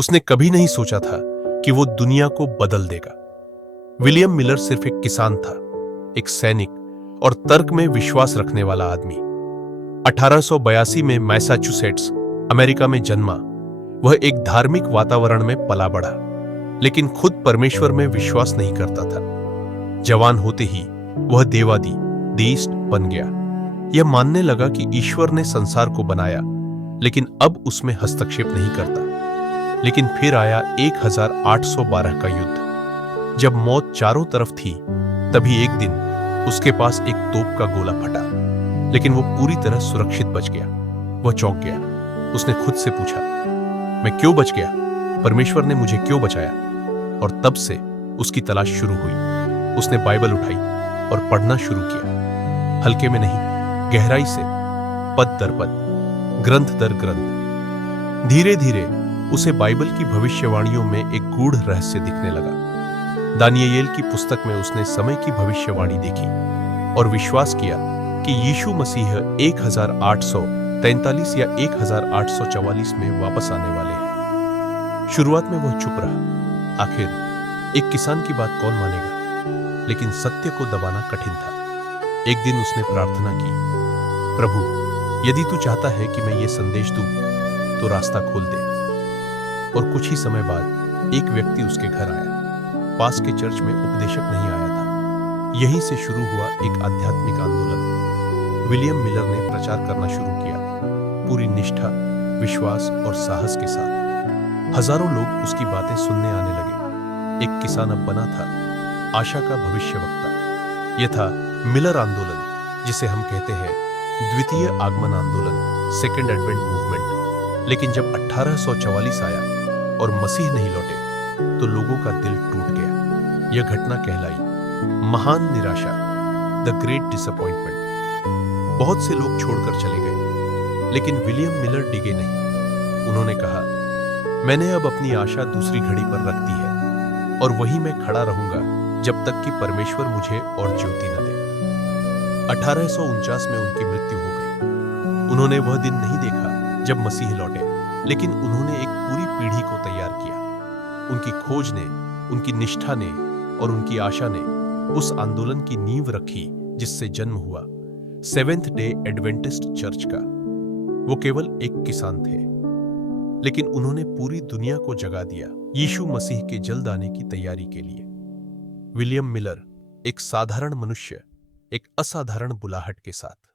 उसने कभी नहीं सोचा था कि वो दुनिया को बदल देगा। विलियम मिलर सिर्फ एक किसान था, एक सैनिक और तर्क में विश्वास रखने वाला आदमी। 1882 में मैसाचुसेट्स, अमेरिका में जन्मा। वह एक धार्मिक वातावरण में पला बढ़ा, लेकिन खुद परमेश्वर में विश्वास नहीं करता था। जवान होते ही वह देवादी देइस्ट बन गया। यह मानने लगा कि ईश्वर ने संसार को बनाया, लेकिन अब उसमें हस्तक्षेप नहीं करता। लेकिन फिर आया 1812 का युद्ध। जब मौत चारों तरफ थी, तभी एक दिन उसके पास एक तोप का गोला फटा, लेकिन वो पूरी तरह सुरक्षित बच गया। वह चौंक गया। उसने खुद से पूछा, मैं क्यों बच गया? परमेश्वर ने मुझे क्यों बचाया? और तब से उसकी तलाश शुरू हुई। उसने बाइबल उठाई और पढ़ना शुरू किया, हल्के में नहीं, गहराई से, पद दर पद, ग्रंथ दर ग्रंथ। धीरे धीरे उसे बाइबल की भविष्यवाणियों में एक गूढ़ रहस्य दिखने लगा। दानियेल की पुस्तक में उसने समय की भविष्यवाणी देखी और विश्वास किया कि यीशु मसीह 1843 या 1844 में वापस आने वाले हैं। शुरुआत में वह चुप रहा। आखिर एक किसान की बात कौन मानेगा? लेकिन सत्य को दबाना कठिन था। एक दिन उसने प्रार्थना की, प्रभु, यदि तू चाहता है कि मैं ये संदेश दूं, तो रास्ता खोल दे। और कुछ ही समय बाद एक व्यक्ति उसके घर आया। पास के चर्च में उपदेशक नहीं आया था। यहीं से शुरू हुआ एक आध्यात्मिक आंदोलन। विलियम मिलर ने प्रचार करना शुरू किया, पूरी निष्ठा, विश्वास और साहस के साथ। हजारों लोग उसकी बातें सुनने आने लगे। एक किसान अब बना था आशा का भविष्यवक्ता। यह था मिलर आंदोलन, जिसे हम कहते हैं द्वितीय आगमन आंदोलन, सेकेंड एडवेंट मूवमेंट। लेकिन जब 1844 आया और मसीह नहीं लौटे, तो लोगों का दिल टूट गया। यह घटना कहलाई महान निराशा, द ग्रेट डिसअपॉइंटमेंट। बहुत से लोग छोड़कर चले गए, लेकिन विलियम मिलर डिगे नहीं। उन्होंने कहा, मैंने अब अपनी आशा दूसरी घड़ी पर रख दी है, और वहीं मैं खड़ा रहूंगा जब तक कि परमेश्वर मुझे और ज्योति न दे। 1849 में उनकी मृत्यु हो गई। उन्होंने वह दिन नहीं देखा जब मसीह लौटे, लेकिन उन्होंने एक पूरी पीढ़ी को तैयार किया। उनकी खोज ने, उनकी निष्ठा ने और उनकी आशा ने उस आंदोलन की नींव रखी जिससे जन्म हुआ सेवेंथ डे एडवेंटिस्ट चर्च का। वो केवल एक किसान थे, लेकिन उन्होंने पूरी दुनिया को जगा दिया यीशु मसीह के जल्द आने की तैयारी के लिए। विलियम मिलर, एक साधारण मनुष्य, एक असाधारण बुलाहट के साथ।